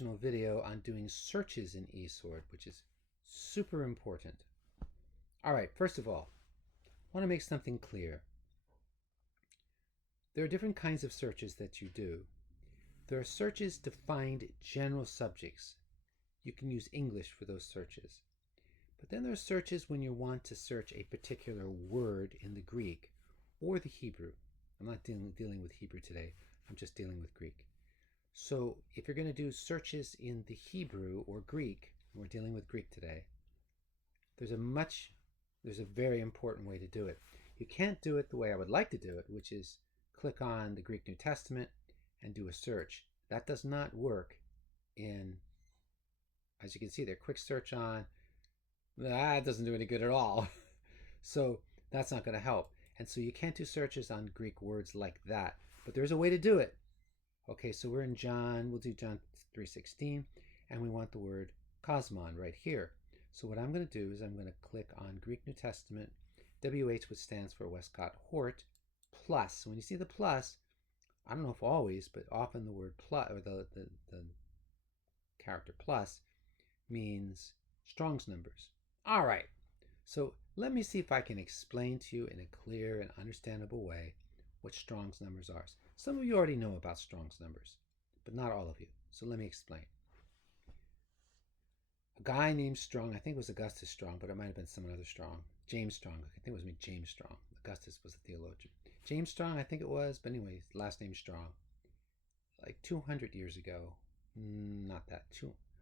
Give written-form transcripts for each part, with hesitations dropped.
additional video on doing searches in eSword, which is super important. All right, first of all, I want to make something clear. There are different kinds of searches that you do. There are searches to find general subjects. You can use English for those searches. But then there are searches when you want to search a particular word in the Greek or the Hebrew. I'm not dealing with Hebrew today. I'm just dealing with Greek. So if you're going to do searches in the Hebrew or Greek, we're dealing with Greek today, there's a very important way to do it. You can't do it the way I would like to do it, which is click on the Greek New Testament and do a search. That does not work in, as you can see there, quick search on, that doesn't do any good at all. So that's not going to help. And so you can't do searches on Greek words like that. But there's a way to do it. Okay, so we're in John, we'll do John 3:16, and we want the word cosmon right here. So what I'm going to do is I'm going to click on Greek New Testament, WH, which stands for Westcott Hort, plus. When you see the plus, I don't know if always, but often the word plus, or the character plus, means Strong's numbers. All right, so let me see if I can explain to you in a clear and understandable way what Strong's numbers are. Some of you already know about Strong's numbers, but not all of you. So let me explain. A guy named Strong, I think it was Augustus Strong, but it might have been some other Strong. James Strong, I think it was James Strong. Augustus was a theologian. James Strong, I think it was, but anyway, last name Strong. Like 200 years ago, not that,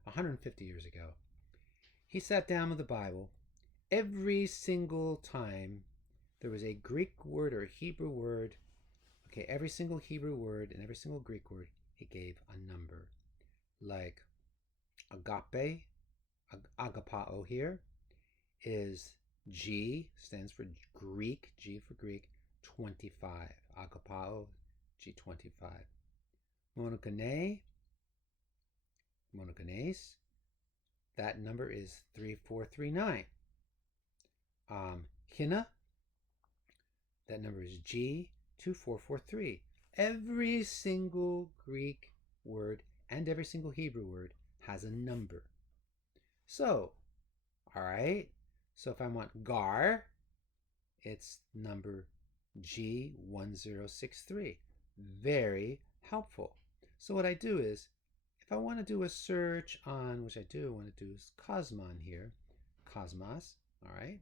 150 years ago, he sat down with the Bible. Every single time there was a Greek word or a Hebrew word, okay, every single Hebrew word and every single Greek word, he gave a number. Like agape, agapao here, is G, stands for Greek, G for Greek, 25. Agapao, G25. Monogenes, that number is 3439. Hina, that number is G2443. Every single Greek word and every single Hebrew word has a number. So, all right, so if I want gar, it's number G1063. Very helpful. So what I do is, if I want to do a search on, which I do want to do is cosmon here, cosmos, all right?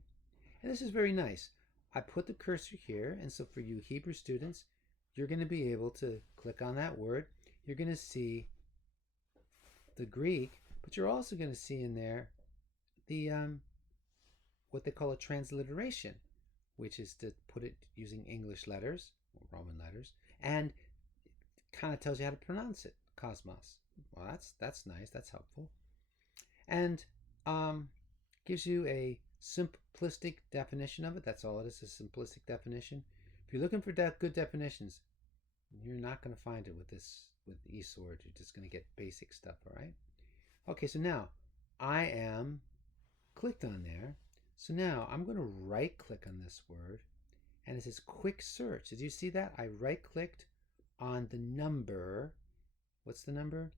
And this is very nice. I put the cursor here, and so for you Hebrew students, you're going to be able to click on that word. You're going to see the Greek, but you're also going to see in there the what they call a transliteration, which is to put it using English letters, or Roman letters, and it kind of tells you how to pronounce it, cosmos. Well, that's nice, that's helpful. And gives you a simplistic definition of it. That's all it is, a simplistic definition. If you're looking for good definitions, you're not going to find it with eSword. You're just going to get basic stuff, all right? Okay, so now I am clicked on there. So now I'm going to right click on this word, and it says quick search. Did you see that? I right clicked on the number. What's the number?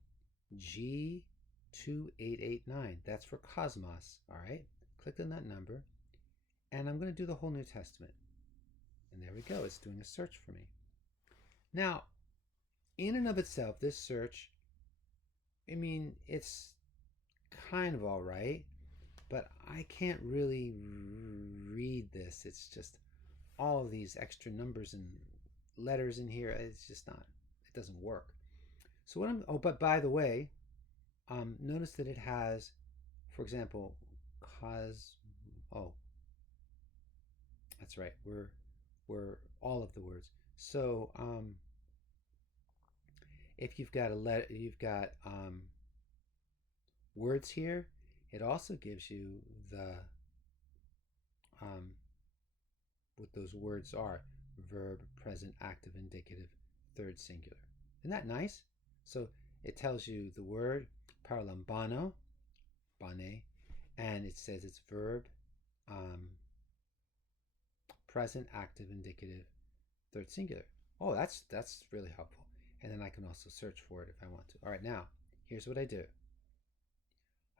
G2889. That's for cosmos, all right? Clicked on that number, and I'm going to do the whole New Testament. And there we go. It's doing a search for me. Now, in and of itself, this search, I mean, it's kind of all right, but I can't really read this. It's just all of these extra numbers and letters in here. It's just not, it doesn't work. So what but by the way, notice that it has, for example, that's right, we're all of the words. So if you've got words here, it also gives you the what those words are: verb, present, active, indicative, third singular. Isn't that nice? So it tells you the word paralambano, bane, and it says it's verb, present, active, indicative, third singular. Oh, that's really helpful. And then I can also search for it if I want to. All right, now here's what I do.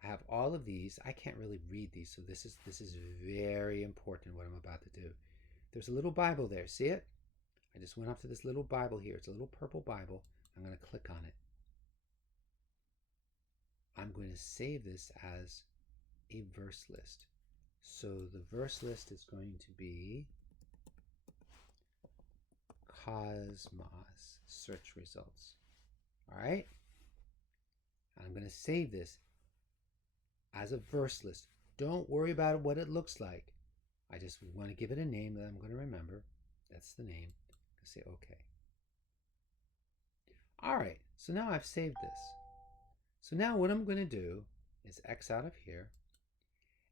I have all of these. I can't really read these, so this is very important what I'm about to do. There's a little Bible there. See it? I just went up to this little Bible here. It's a little purple Bible. I'm going to click on it. I'm going to save this as a verse list. So the verse list is going to be Cosmos search results. All right? I'm going to save this as a verse list. Don't worry about what it looks like. I just want to give it a name that I'm going to remember. That's the name. I say OK. All right, so now I've saved this. So now what I'm going to do is X out of here,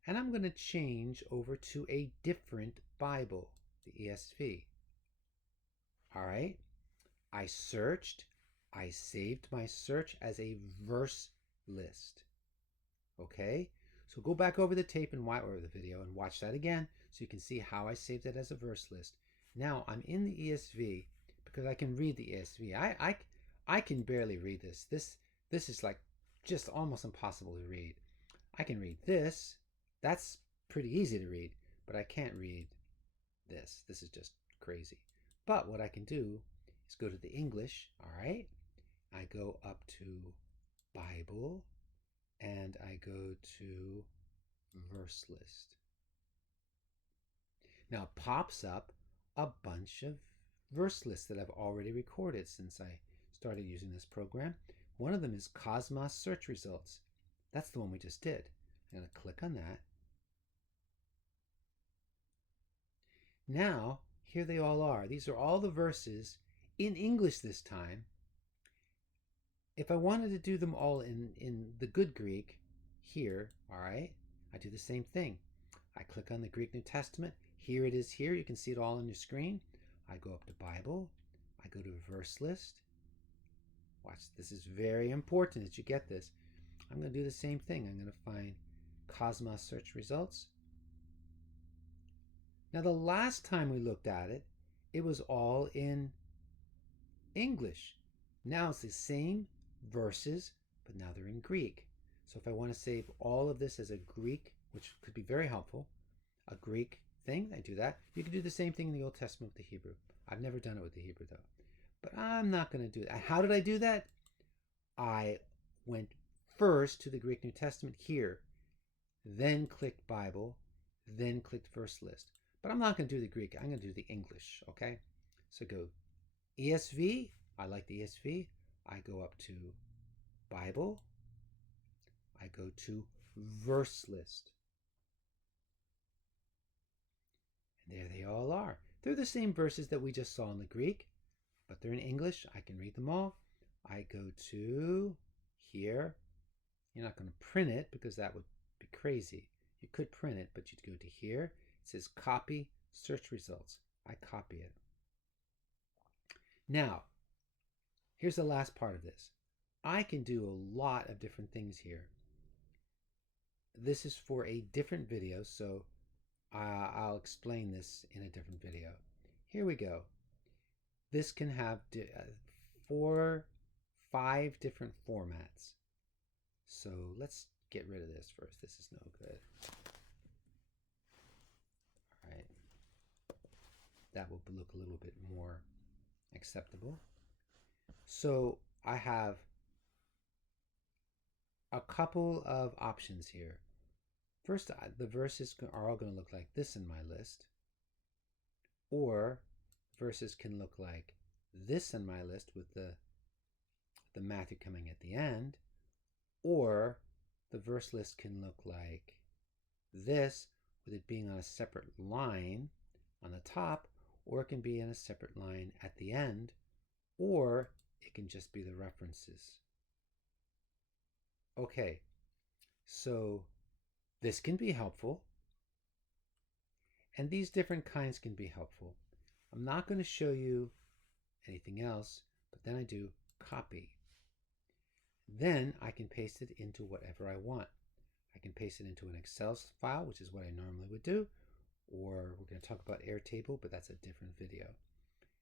and I'm going to change over to a different Bible, the ESV. All right, I searched. I saved my search as a verse list. Okay, so go back over the tape and or the video and watch that again so you can see how I saved it as a verse list. Now I'm in the ESV because I can read the ESV. I can barely read this. This is like just almost impossible to read. I can read this. That's pretty easy to read, but I can't read this. This is just crazy. But what I can do is go to the English, all right? I go up to Bible, and I go to verse list. Now it pops up a bunch of verse lists that I've already recorded since I started using this program. One of them is Cosmos search results. That's the one we just did. I'm going to click on that. Now, here they all are. These are all the verses in English this time. If I wanted to do them all in the good Greek here, all right, I do the same thing. I click on the Greek New Testament. Here it is here. You can see it all on your screen. I go up to Bible. I go to verse list. Watch, this is very important that you get this. I'm going to do the same thing. I'm going to find Cosmos search results. Now, the last time we looked at it, it was all in English. Now it's the same verses, but now they're in Greek. So if I want to save all of this as a Greek, which could be very helpful, a Greek thing, I do that. You can do the same thing in the Old Testament with the Hebrew. I've never done it with the Hebrew, though. But I'm not going to do that. How did I do that? I went first to the Greek New Testament here, then clicked Bible, then clicked verse list. But I'm not going to do the Greek. I'm going to do the English, okay? So go ESV. I like the ESV. I go up to Bible. I go to verse list. And there they all are. They're the same verses that we just saw in the Greek, but they're in English. I can read them all. I go to here. You're not going to print it because that would be crazy. You could print it, but you'd go to here. It says copy search results. I copy it. Now, here's the last part of this. I can do a lot of different things here. This is for a different video, so I'll explain this in a different video. Here we go. This can have 5 different formats. So let's get rid of this first. This is no good. All right. That will look a little bit more acceptable. So I have a couple of options here. First, the verses are all going to look like this in my list, or verses can look like this in my list with the Matthew coming at the end, or the verse list can look like this with it being on a separate line on the top, or it can be in a separate line at the end, or it can just be the references. Okay, so this can be helpful, and these different kinds can be helpful. I'm not going to show you anything else, but then I do copy. Then I can paste it into whatever I want. I can paste it into an Excel file, which is what I normally would do, or we're going to talk about Airtable, but that's a different video.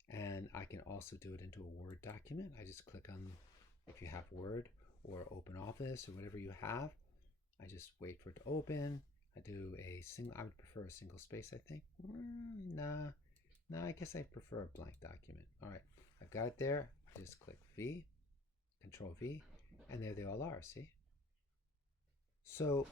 And I can also do it into a Word document. I just click on, if you have Word, or Open Office or whatever you have. I just wait for it to open. I do a single, I would prefer a single space, I think. Nah, I guess I prefer a blank document. All right, I've got it there. I just click V, Control V, and there they all are, see? So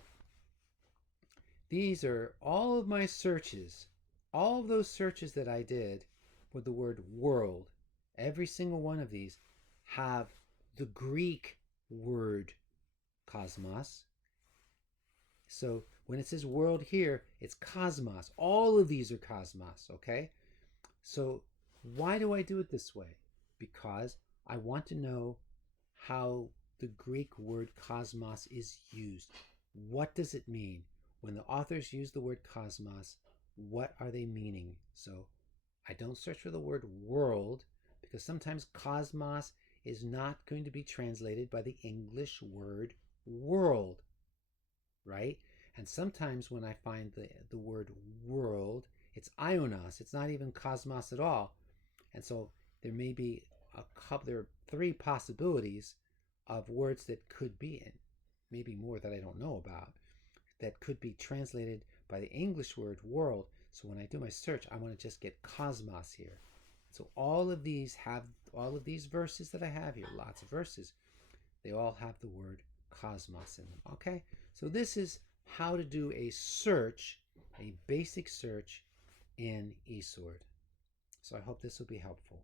these are all of my searches. All of those searches that I did with the word world, every single one of these have the Greek word cosmos. So when it says world here, it's cosmos. All of these are cosmos, okay? So why do I do it this way? Because I want to know how the Greek word cosmos is used. What does it mean? When the authors use the word cosmos, what are they meaning? So I don't search for the word world because sometimes cosmos is not going to be translated by the English word world, right? And sometimes when I find the word world, it's ionos. It's not even cosmos at all. And so there may be there are three possibilities of words that could be, and maybe more that I don't know about, that could be translated by the English word world. So when I do my search, I want to just get cosmos here. So all of these verses that I have here, lots of verses, they all have the word cosmos in them. Okay, so this is how to do a search, a basic search in eSword. So I hope this will be helpful.